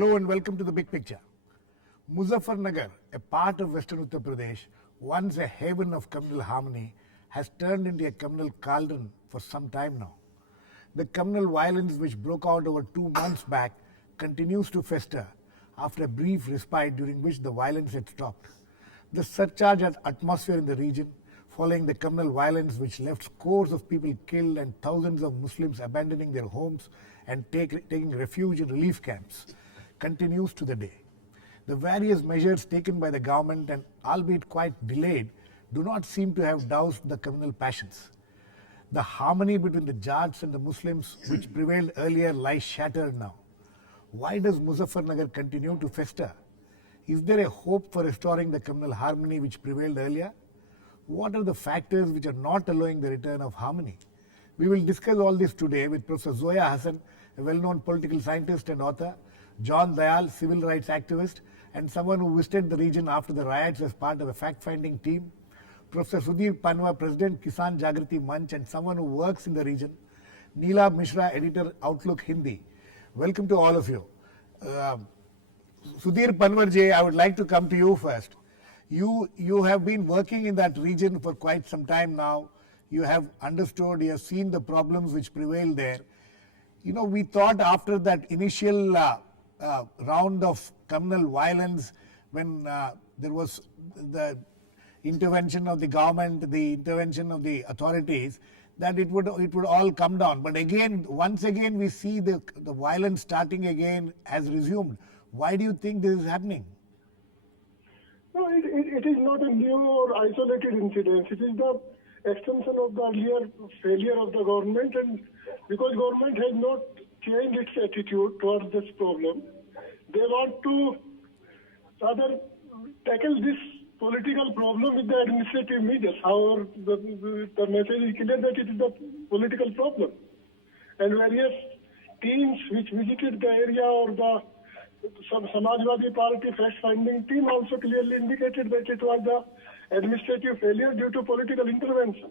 Hello and welcome to the big picture. Muzaffarnagar, a part of western Uttar Pradesh, once a haven of communal harmony, has turned into a communal cauldron for some time now. The communal violence which broke out over 2 months back continues to fester after a brief respite during which the violence had stopped. The surcharge at atmosphere in the region following the communal violence which left scores of people killed and thousands of Muslims abandoning their homes and taking refuge in relief camps continues to the day. The various measures taken by the government, and albeit quite delayed, do not seem to have doused the communal passions. The harmony between the Jats and the Muslims which prevailed earlier lies shattered now. Why does Muzaffarnagar continue to fester? Is there a hope for restoring the communal harmony which prevailed earlier? What are the factors which are not allowing the return of harmony? We will discuss all this today with Prof. Zoya, Hasan, a well-known political scientist and author, John Dayal, civil rights activist, and someone who visited the region after the riots as part of a fact-finding team, Prof. Sudhir, Panwar, President, Kisan, Jagrathi, Manch, and someone who works in the region, Neelabh, Mishra, editor, Outlook, Hindi. Welcome to all of you. Sudhir, Panwar ji, I would like to come to you first. You have been working in that region for quite some time now. You have understood, you have seen the problems which prevail there. You know, we thought after that initial round of communal violence, when there was the intervention of the government, the intervention of the authorities, that it would all come down. But again, once again, we see the violence starting again has resumed. Why do you think this is happening? No, it is not a new or isolated incident. It is the extension of the earlier failure of the government, and because government has not changed its attitude towards this problem, they want to rather tackle this political problem with the administrative measures. However, the message is clear that it is a political problem. And various teams which visited the area, or the Samajwadi Party fact-finding team also clearly indicated that it was the administrative failure due to political intervention.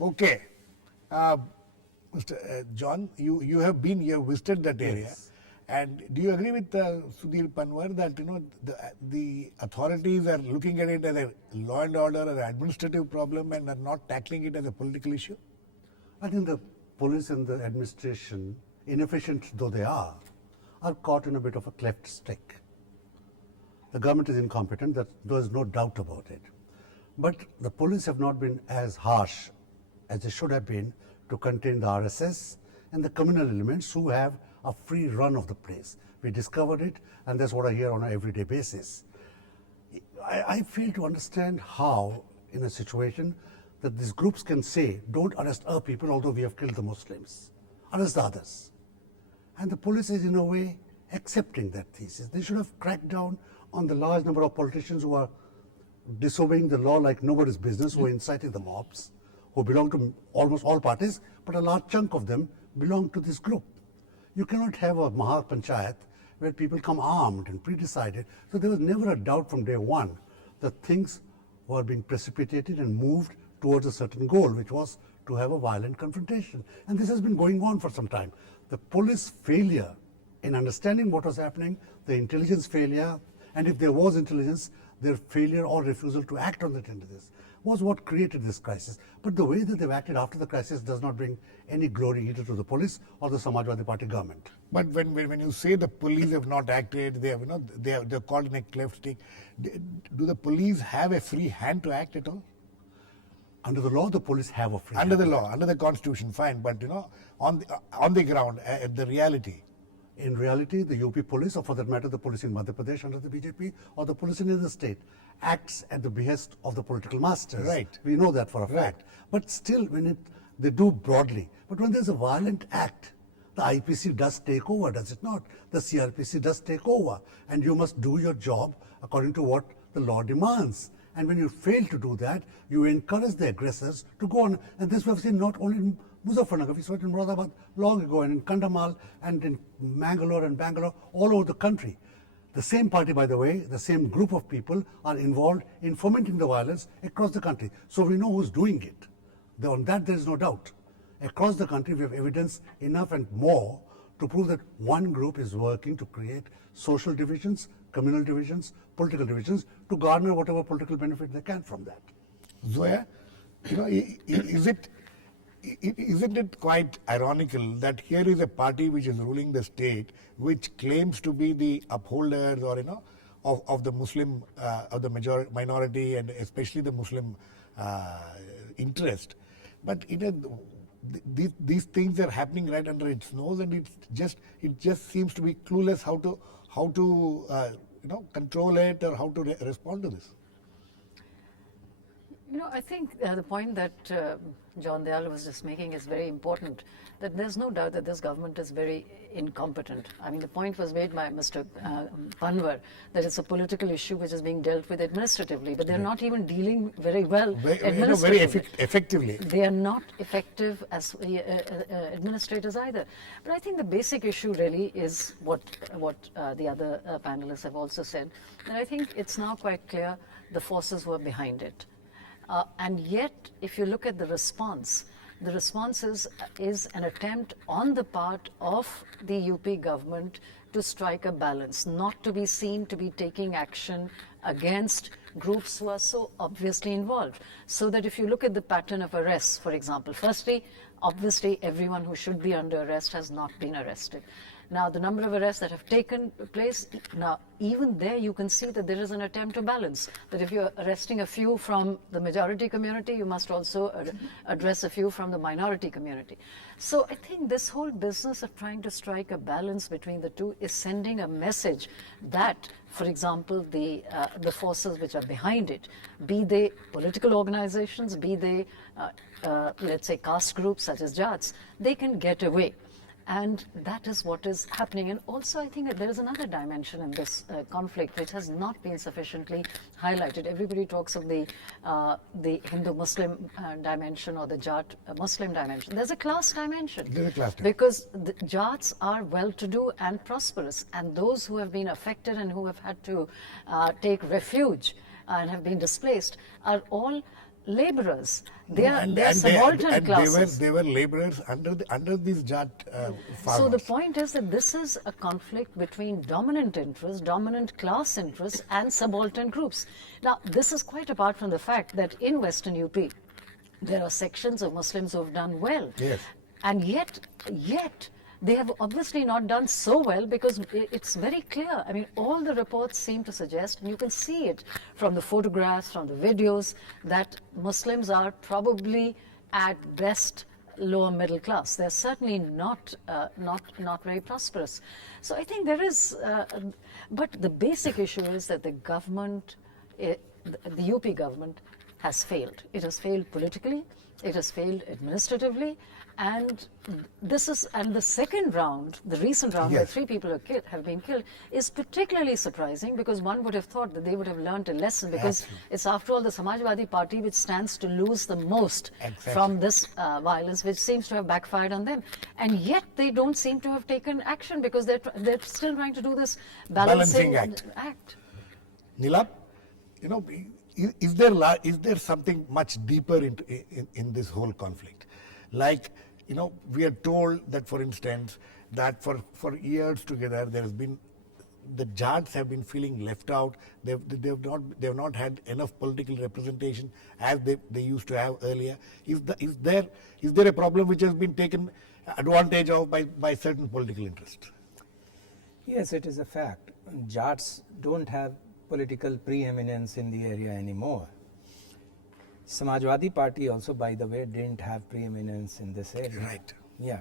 Okay. Mr. John, you have visited that area. Yes. And do you agree with Sudhir Panwar that the authorities are looking at it as a law and order, as an administrative problem, and are not tackling it as a political issue? I think the police and the administration, inefficient though they are caught in a bit of a cleft stick. The government is incompetent, there is no doubt about it. But the police have not been as harsh as they should have been to contain the RSS and the communal elements who have a free run of the place. We discovered it, and that's what I hear on an everyday basis. I fail to understand how, in a situation, that these groups can say, don't arrest our people, although we have killed the Muslims. Arrest the others. And the police is, in a way, accepting that thesis. They should have cracked down on the large number of politicians who are disobeying the law like nobody's business, who are inciting the mobs, who belong to almost all parties, but a large chunk of them belong to this group. You cannot have a Mahal Panchayat where people come armed and pre-decided. So there was never a doubt from day one that things were being precipitated and moved towards a certain goal, which was to have a violent confrontation. And this has been going on for some time. The police failure in understanding what was happening, the intelligence failure, and if there was intelligence, their failure or refusal to act on that intelligence was what created this crisis. But the way that they've acted after the crisis does not bring any glory either to the police or the Samajwadi Party government. But when you say the police have not acted, they're caught in a cleft stick, do the police have a free hand to act at all? Under the law, the police have a free hand. Under the law, under the constitution, fine. But on the ground, the reality. In reality, the UP police, or for that matter, the police in Madhya Pradesh under the BJP, or the police in either state, acts at the behest of the political masters. Right. We know that for a fact. But still, they do broadly. But when there's a violent act, the IPC does take over, does it not? The CRPC does take over. And you must do your job according to what the law demands. And when you fail to do that, you encourage the aggressors to go on. And this we have seen not only in Muzaffarnagar, we saw it in Moradabad long ago, and in Kandhamal, and in Mangalore and Bangalore, all over the country. The same party, by the way, the same group of people are involved in fomenting the violence across the country. So we know who's doing it. On that, there is no doubt. Across the country, we have evidence enough and more to prove that one group is working to create social divisions, communal divisions, political divisions, to garner whatever political benefit they can from that. Zoya, isn't it quite ironical that here is a party which is ruling the state, which claims to be the upholders or of the Muslim of the minority and especially the Muslim interest, but these things are happening right under its nose, and it just seems to be clueless how to control it or how to respond to this. I think the point that John Dayal was just making is very important, that there's no doubt that this government is very incompetent. I mean, the point was made by Mr. Panwar that it's a political issue which is being dealt with administratively, but they're not even dealing very well administratively. Very effectively. They are not effective as administrators either. But I think the basic issue really is what the other panelists have also said, and I think it's now quite clear the forces were behind it. And yet, if you look at the response is an attempt on the part of the UP government to strike a balance, not to be seen to be taking action against groups who are so obviously involved. So that if you look at the pattern of arrests, for example, firstly, obviously everyone who should be under arrest has not been arrested. Now, the number of arrests that have taken place, now even there you can see that there is an attempt to balance. That if you're arresting a few from the majority community, you must also address a few from the minority community. So I think this whole business of trying to strike a balance between the two is sending a message that, for example, the forces which are behind it, be they political organizations, be they, let's say, caste groups such as Jats, they can get away. And that is what is happening. And also, I think that there is another dimension in this conflict which has not been sufficiently highlighted. Everybody talks of the Hindu-Muslim dimension or the Jat Muslim dimension. There's a class dimension. There's a class dimension. Because the Jats are well-to-do and prosperous, and those who have been affected and who have had to take refuge and have been displaced are all laborers. They are subaltern classes. They were laborers under these Jat farmers. So the point is that this is a conflict between dominant interests, dominant class interests, and subaltern groups. Now, this is quite apart from the fact that in Western UP, there are sections of Muslims who have done well. Yes. And yet, they have obviously not done so well, because it's very clear. I mean, all the reports seem to suggest, and you can see it from the photographs, from the videos, that Muslims are probably at best lower middle class. They're certainly not very prosperous. So I think there is, but the basic issue is that the government, the UP government, has failed. It has failed politically. It has failed administratively. And the second round, the recent round, where 3 people have been killed, is particularly surprising, because one would have thought that they would have learned a lesson, because it's after all the Samajwadi Party which stands to lose the most from this violence, which seems to have backfired on them. And yet they don't seem to have taken action, because they're still trying to do this balancing act. Neelabh, is there something much deeper in this whole conflict? Like, we are told that, for instance, that for years together there has been, the Jats have been feeling left out. They've not had enough political representation as they used to have earlier. Is there a problem which has been taken advantage of by certain political interests? Yes, it is a fact. Jats don't have political preeminence in the area anymore. Samajwadi Party also, by the way, didn't have preeminence in this area. Right. Yeah.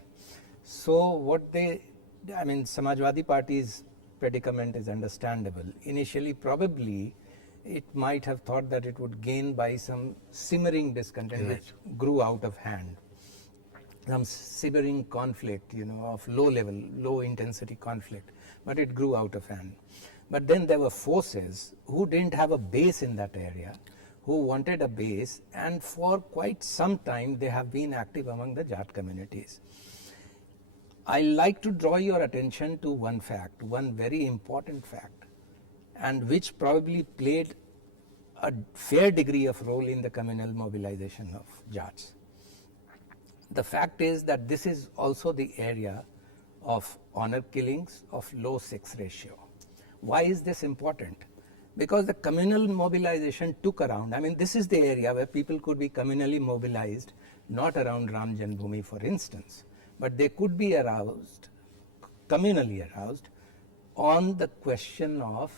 So Samajwadi Party's predicament is understandable. Initially, probably, it might have thought that it would gain by some simmering discontent, which grew out of hand. Some simmering conflict, of low level, low intensity conflict, but it grew out of hand. But then there were forces who didn't have a base in that area, who wanted a base, and for quite some time they have been active among the Jat communities. I like to draw your attention to one fact, one very important fact, and which probably played a fair degree of role in the communal mobilization of Jats. The fact is that this is also the area of honor killings of low sex ratio. Why is this important? Because the communal mobilization took around, I mean, this is the area where people could be communally mobilized, not around Ram Janmabhoomi, for instance, but they could be aroused, communally aroused, on the question of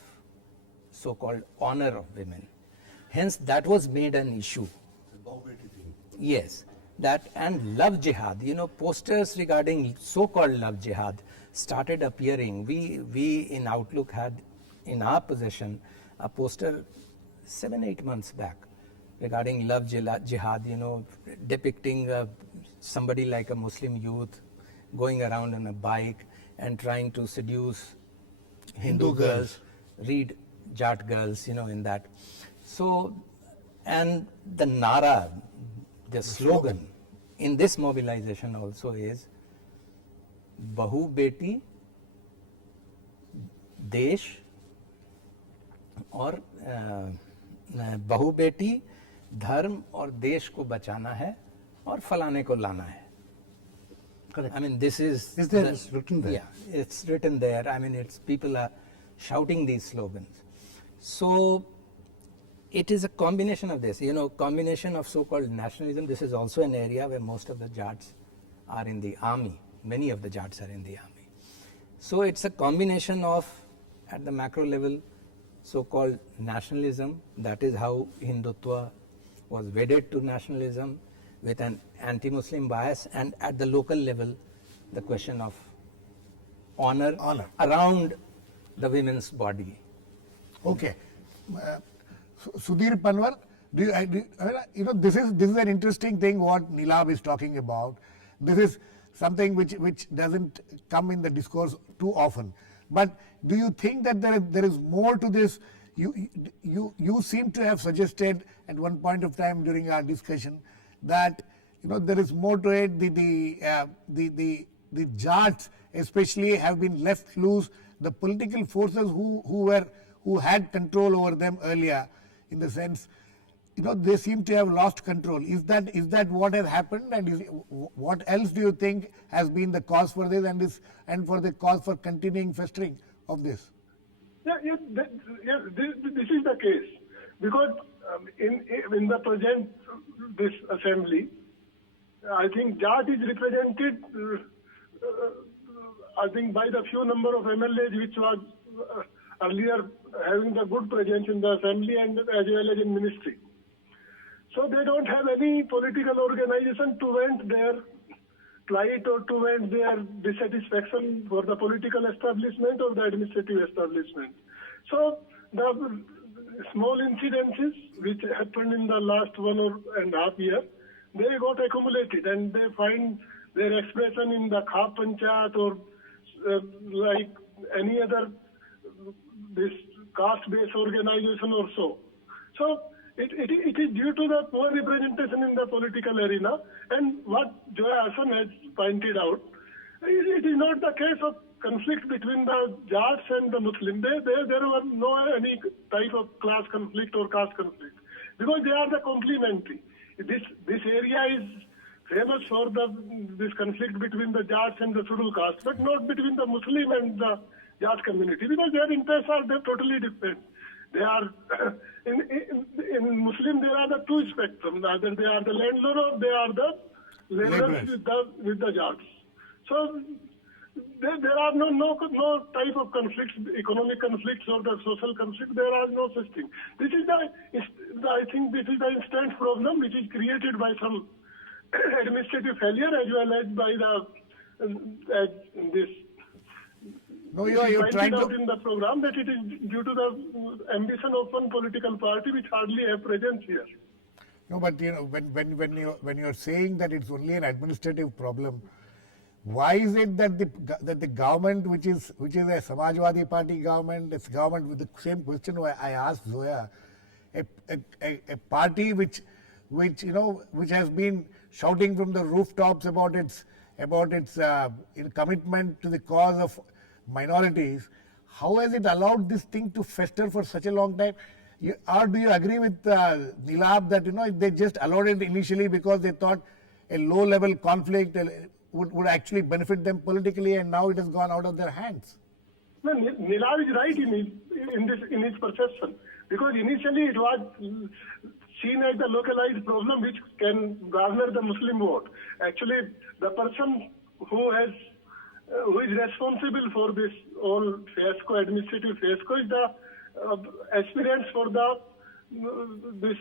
so-called honor of women. Hence, that was made an issue. Yes, that and love jihad, posters regarding so-called love jihad started appearing. We in Outlook had in our possession a poster 7-8 months back regarding love jihad, depicting somebody like a Muslim youth going around on a bike and trying to seduce Hindu girls, read Jat girls, in that. So, and the Nara, the slogan in this mobilization also is Bahu Beti Desh और बहु बेटी धर्म और देश को बचाना है और फलाने को लाना है. Correct. I mean, this is there? It's written there. Yeah, it's written there. I mean, it's people are shouting these slogans. So it is a combination of this, combination of so-called nationalism. This is also an area where most of the Jats are in the army. Many of the Jats are in the army. So it's a combination of, at the macro level, so-called nationalism. That is how Hindutva was wedded to nationalism with an anti-Muslim bias, and at the local level, the question of honor. Around the women's body. Okay. Sudhir, Panwar, this is an interesting thing what Neelabh is talking about. This is something which doesn't come in the discourse too often. But do you think that there is more to this? You seem to have suggested at one point of time during our discussion that there is more to it. The Jats especially have been left loose. The political forces who had control over them earlier, in the sense, they seem to have lost control. Is that what has happened, and what else do you think has been the cause for this, and for the cause for continuing festering of this? Yeah, this is the case, because in the present this assembly, I think Jat is represented, I think, by the few number of MLAs which was earlier having the good presence in the assembly and as well as in ministry. So they don't have any political organization to vent their plight or to vent their dissatisfaction for the political establishment or the administrative establishment. So the small incidences which happened in the last 1.5 years, they got accumulated, and they find their expression in the Khap Panchayat or like any other this caste-based organization or so. So it is due to the poor representation in the political arena, and what Zoya Hasan has pointed out, it is not the case of conflict between the Jats and the Muslims. There was no any type of class conflict or caste conflict, because they are the complementary. This area is famous for this conflict between the Jats and the scheduled caste, but not between the Muslim and the Jat community, because their interests are totally different. They are in Muslim there are the two spectrums. Either they are the landlord or they are the laborers with the Jats. So there are no type of conflicts, economic conflicts or the social conflict. There are no such thing. This is I think this is the instant problem which is created by some administrative failure as well as by this. No, you're trying to out in the program that it is due to the ambition of one political party which hardly have presence here. No, but when you're saying that it's only an administrative problem, why is it that the government, which is a Samajwadi Party government, it's government with the same question I asked Zoya, a party which has been shouting from the rooftops about its commitment to the cause of minorities, how has it allowed this thing to fester for such a long time? Or do you agree with Neelabh that they just allowed it initially because they thought a low-level conflict, would actually benefit them politically, and now it has gone out of their hands. No, Neelabh is right in his perception, because initially it was seen as the localized problem which can garner the Muslim vote. Actually, the person who is responsible for this all fiasco, administrative fiasco, is the aspirants for this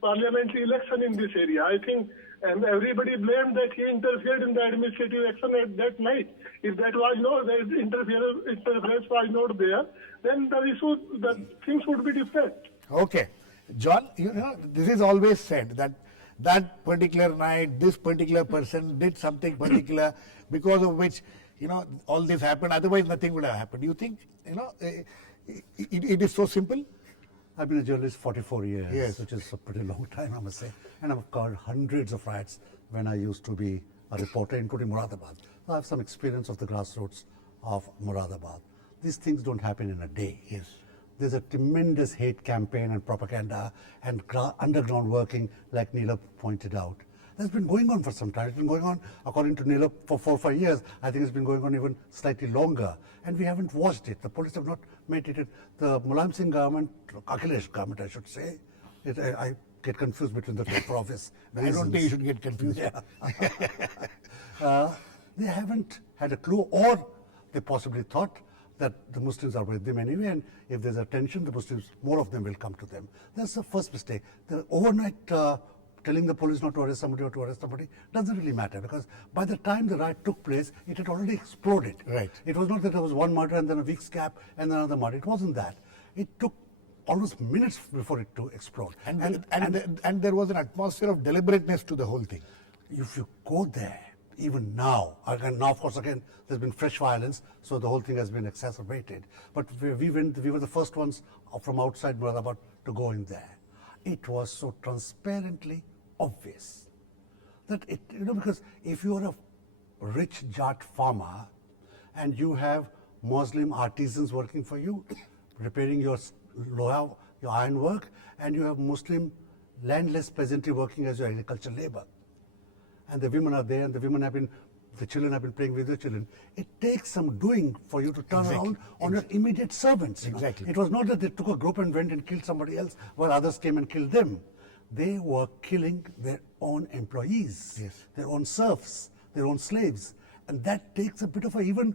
parliamentary election in this area. I think everybody blamed that he interfered in the administrative action at that night. If that was not, the interference was not there, then the things would be different. Okay. John, this is always said that particular night, this particular person did something particular because of which, all this happened. Otherwise, nothing would have happened. Do you think, it is so simple? I've been a journalist 44 years, Yes. which is a pretty long time, I must say. And I've covered hundreds of riots when I used to be a reporter, including Moradabad. So I have some experience of the grassroots of Moradabad. These things don't happen in a day. Yes. There's a tremendous hate campaign and propaganda and underground working, like Neelabh pointed out. That's been going on for some time. It's been going on, according to Neelabh, for 4 or 5 years. I think it's been going on even slightly longer. And we haven't watched it. The police have not mediated. The Mulayam Singh government, Akhilesh government, I should say. I get confused between the two Profs. I don't think you should get confused. They haven't had a clue, or they possibly thought that the Muslims are with them anyway, and if there's a tension, the Muslims, more of them will come to them. That's the first mistake. The overnight telling the police not to arrest somebody or to arrest somebody doesn't really matter, because by the time the riot took place, it had already exploded. Right. It was not that there was one murder and then a week's gap and then another murder. It wasn't that. It took almost minutes before it to explode. And there was an atmosphere of deliberateness to the whole thing. If you go there, even now, and now of course again there's been fresh violence, so the whole thing has been exacerbated. But we were the first ones from outside Moradabad to go in there. It was so transparently obvious that because if you are a rich Jat farmer and you have Muslim artisans working for you, repairing your loha, your ironwork, and you have Muslim landless peasantry working as your agricultural labor, and the women are there, and the children have been playing with the children. It takes some doing for you to turn around on your immediate servants. Exactly. It was not that they took a group and went and killed somebody else while others came and killed them. They were killing their own employees, their own serfs, their own slaves. And that takes a bit of even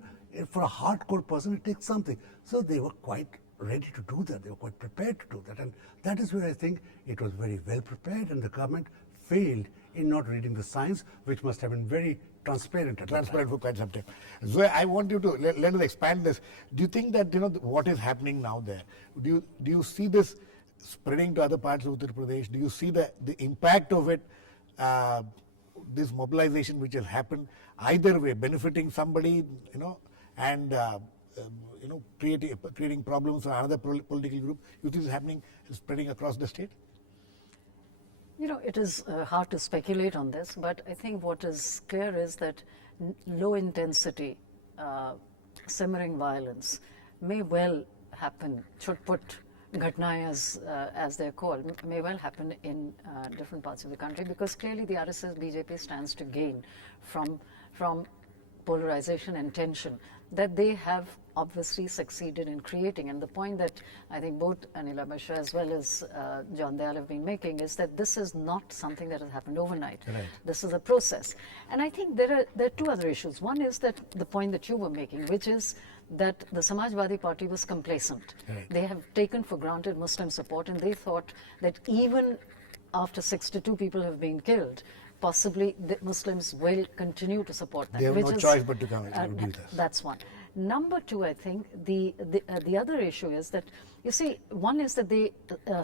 for a hardcore person, it takes something. So they were quite ready to do that. They were quite prepared to do that. And that is where I think it was very well prepared, and the government failed in not reading the signs, which must have been very transparent at that time. For quite some time. Zoya, I want you to let us expand this. Do you think that what is happening now there? Do you see this spreading to other parts of Uttar Pradesh? Do you see the impact of it? This mobilization which has happened, either way, benefiting somebody, and creating problems for another political group. You think it's happening, spreading across the state? It is hard to speculate on this, but I think what is clear is that low intensity, simmering violence may well happen. Chutput ghatnaएं, as they're called, may well happen in different parts of the country, because clearly the RSS BJP stands to gain from polarization and tension that they have obviously succeeded in creating. And the point that I think both Neelabh, Mishra as well as John Dayal have been making is that this is not something that has happened overnight. Right. This is a process. And I think there are two other issues. One is that the point that you were making, which is that the Samajwadi Party was complacent. Right. They have taken for granted Muslim support, and they thought that even after 62 people have been killed, possibly the Muslims will continue to support them. They have no choice but to come and do this. That's one. Number two, I think the other issue is that, you see, one is that they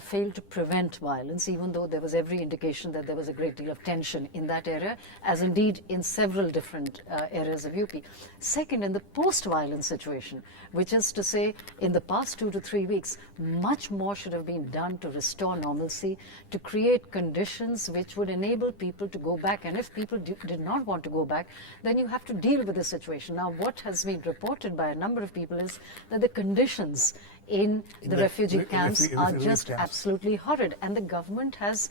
failed to prevent violence, even though there was every indication that there was a great deal of tension in that area, as indeed in several different areas of UP. Second, in the post-violence situation, which is to say, in the past 2 to 3 weeks, much more should have been done to restore normalcy, to create conditions which would enable people to go back. And if people did not want to go back, then you have to deal with the situation. Now, what has been reported by a number of people is that the conditions in the refugee camps are refugee just camps. absolutely horrid, and the government has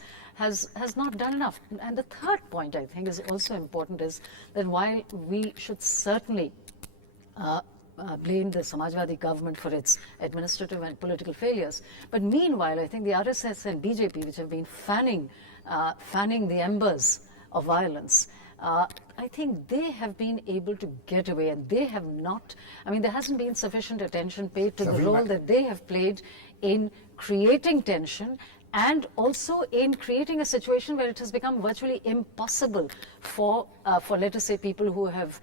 not done enough. And the third point I think is also important is that while we should certainly blame the Samajwadi government for its administrative and political failures, but meanwhile I think the RSS and BJP, which have been fanning the embers of violence, I think they have been able to get away, and they have not, I mean, there hasn't been sufficient attention paid to the role that they have played in creating tension and also in creating a situation where it has become virtually impossible for let us say, people who have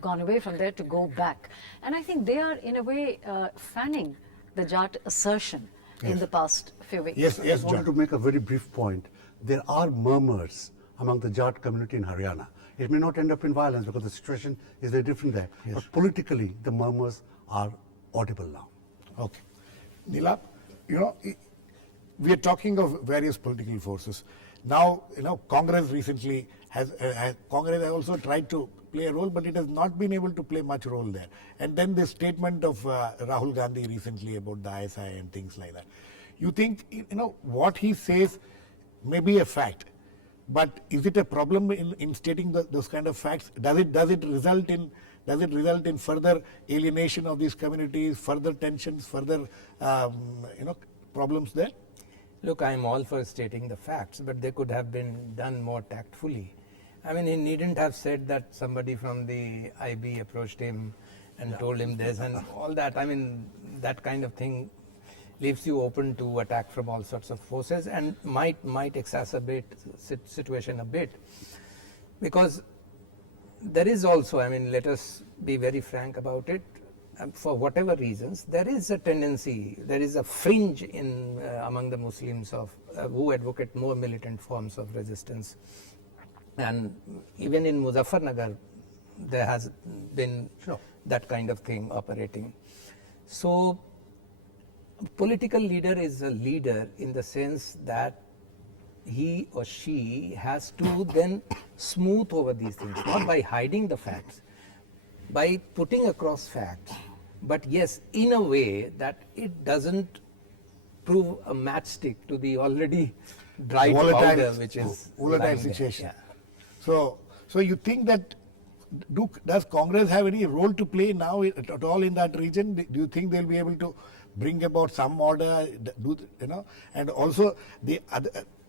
gone away from there to go back. And I think they are, in a way, fanning the Jat assertion in the past few weeks. Yes, I yes, just wanted John. to make a very brief point. There are murmurs among the Jat community in Haryana. It may not end up in violence because the situation is very different there. Yes. But politically, the murmurs are audible now. Okay. Neelabh, you know, we are talking of various political forces. Now, you know, Congress recently Congress has also tried to play a role, but it has not been able to play much role there. And then the statement of Rahul Gandhi recently about the ISI and things like that. You think, you know, what he says may be a fact, but is it a problem in stating those kind of facts? Does it result in further alienation of these communities, further tensions, further problems there? Look, I'm all for stating the facts, but they could have been done more tactfully. I mean, he needn't have said that somebody from the IB approached him and told him this and all that. I mean, that kind of thing leaves you open to attack from all sorts of forces and might exacerbate situation a bit. Because there is also, I mean, let us be very frank about it, for whatever reasons, there is a tendency, there is a fringe in among the Muslims of who advocate more militant forms of resistance. And even in Muzaffarnagar, there has been that kind of thing operating. So, political leader is a leader in the sense that he or she has to then smooth over these things, not by hiding the facts, by putting across facts, but yes, in a way that it doesn't prove a matchstick to the already dried powder which is volatile situation. So you think that does Congress have any role to play now at all in that region? Do you think they'll be able to bring about some order? And also the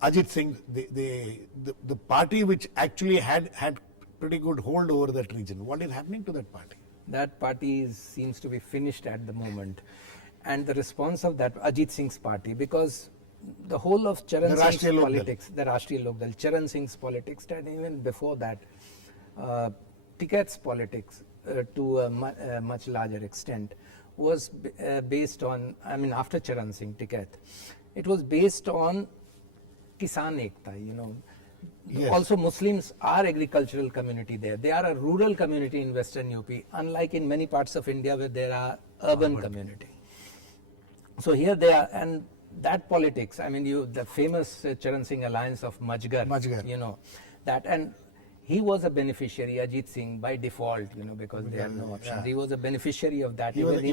Ajit Singh, the party which actually had pretty good hold over that region. What is happening to that party? That party seems to be finished at the moment, and the response of that Ajit Singh's party, because the whole of Charan Singh's politics, the Rashtriya Lokdal, Charan Singh's politics, and even before that, Tiket's politics to a much larger extent was based on, I mean, after Charan Singh Tiket, it was based on Kisan Ekta, you know. Yes. Also, Muslims are agricultural community there. They are a rural community in Western UP, unlike in many parts of India where there are urban community. So here they are, and that politics, I mean, the famous Charan Singh alliance of Majgar, you know, that, and he was a beneficiary, Ajit Singh, by default, you know, because they had no options. Yeah. He was a beneficiary of that. He was the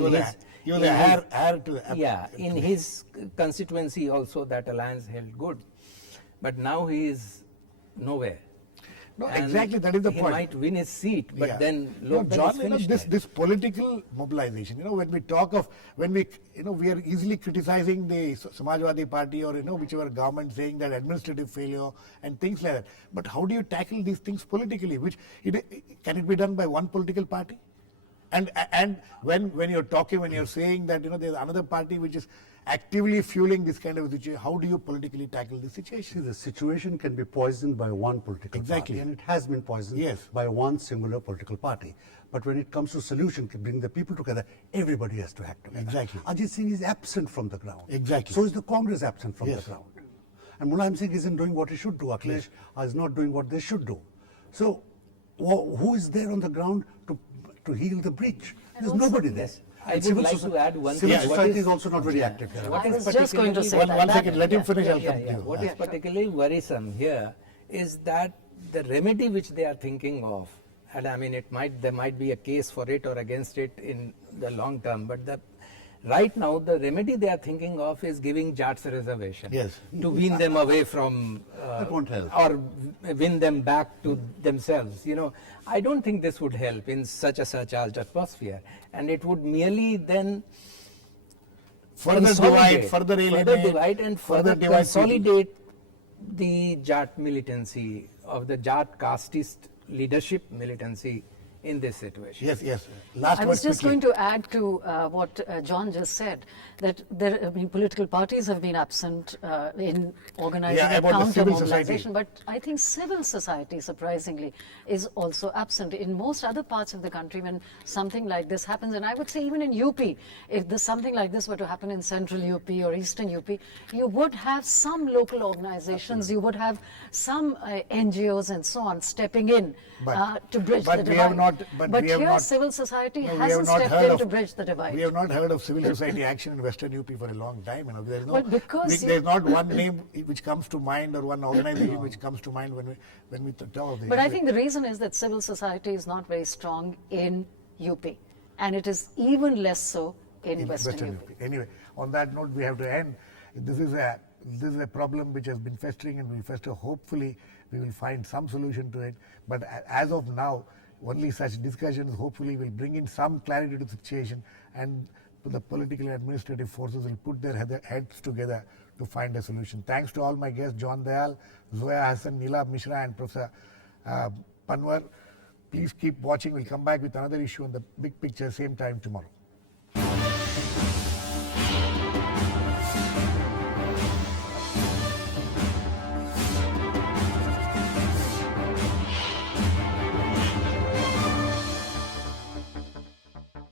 heir to the in his constituency also that alliance held good. But now he is nowhere. No, and exactly, that is the point. He might win his seat, but then John, this political mobilization, you know, when we talk of, we are easily criticizing the Samajwadi party or, whichever government, saying that administrative failure and things like that. But how do you tackle these things politically? Can it be done by one political party? And when you're talking, when you're saying that, there's another party which is actively fueling this kind of situation, how do you politically tackle the situation? See, the situation can be poisoned by one political party, and it has been poisoned by one singular political party. But when it comes to solution, to bring the people together, everybody has to act together. Exactly. Ajit Singh is absent from the ground. Exactly. So is the Congress absent from the ground. And Mulayam Singh isn't doing what he should do. Akhilesh is not doing what they should do. So who is there on the ground to heal the breach? There's nobody there. I would like to add one thing. Civil society is also not very active there. I was just going to say one second, let him finish. What is particularly worrisome here is that the remedy which they are thinking of, and I mean, there might be a case for it or against it in the long term, but Right now, the remedy they are thinking of is giving Jats a reservation. Yes. To wean them away from, That won't help. or win them back to themselves. You know, I don't think this would help in such a surcharged atmosphere, and it would merely then Further divide, consolidate- further alienate, divide and further divide consolidate the Jat militancy of the Jat casteist leadership militancy in this situation. Yes, yes. Last I word was just quickly. going to add to what John just said, that political parties have been absent in organizing Yeah, a about the counter civil mobilization, society. but I think civil society, surprisingly, is also absent. In most other parts of the country, when something like this happens, and I would say even in UP, if something like this were to happen in central UP or eastern UP, you would have some local organizations, you would have some NGOs and so on stepping in to bridge the we divide. have not. But we have here, not, civil society no, we have hasn't not stepped heard in of, to bridge the divide. We have not heard of civil society action in Western UP for a long time. You know, there is no. Well, because there's not one name which comes to mind or one organization which comes to mind when we talk of this. But I think the reason is that civil society is not very strong in UP, and it is even less so in Western UP. Anyway, on that note, we have to end. This is a problem which has been festering and will fester. Hopefully, we will find some solution to it. But as of now, only such discussions hopefully will bring in some clarity to the situation, and the political and administrative forces will put their heads together to find a solution. Thanks to all my guests, John Dayal, Zoya, Hasan, Neelabh, Mishra, and Professor Panwar. Please keep watching. We'll come back with another issue on the big picture, same time tomorrow.